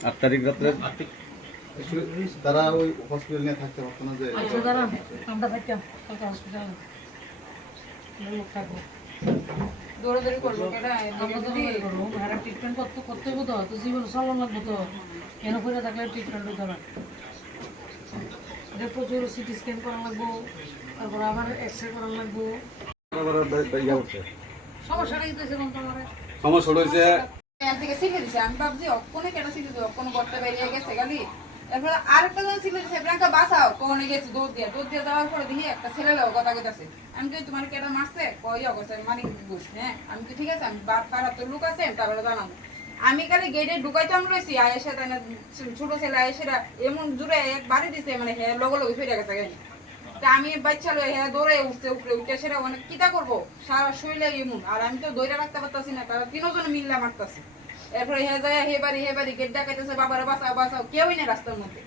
8 তারিখ রাত্রে তারা ওই হসপিটাল নিয়ে থাকতে পারতো না যে আমরা থাকতাম হসপিটাল থাকবো দৌড়াদৌড়ি করবো কেডা ভাড়া ট্রিটমেন্ট করতে হইব তো জীবন চলন লাগবো তো কেন করে থাকলে ট্রিটমেন্ট হইতে না এটা প্রচুর সিটি স্ক্যান করা লাগবো তারপর আবার এক্স রে করা লাগবো সমস্যাটা কি হয়েছে কোন তোমার সমস্যা হয়েছে থেকে শিখে দিছে আমি ভাবছি অক্ষণে কেন শিখে দেবো অক্ষণ করতে বেরিয়ে গেছে খালি এরপরে আরেকটা জন শিখে দিছে প্রিয়াঙ্কা বাঁচাও কোনে গেছে দৌড় দিয়ে যাওয়ার পরে দেখি একটা ছেলে লোক কথা কইতাছে আমি কি তোমার কেটা মারছে কই অবস্থা মানে বুঝ হ্যাঁ আমি কি ঠিক আছে আমি তারা তো লোক আছে তারা জানাবো আমি খালি গেটে ঢুকাইতাম রয়েছি আয়েশা তাই না ছোট ছেলে আয়েশারা এমন জুড়ে এক বাড়ি দিছে মানে হ্যাঁ লগে লগে ফিরে গেছে তা আমি বাচ্চা লই হ্যাঁ দৌড়ে উঠছে উপরে উঠে সেটা অনেক কিতা করবো সারা শরীরে এমন আর আমি তো দৌড়ে রাখতে পারতাছি না তারা তিনজনে মিল্লা মারতাছে এরপরে হে যায় হে বাড়ি গেট ডাকাইতেছে বাবারা বাঁচাও কেউই নেই রাস্তার মধ্যে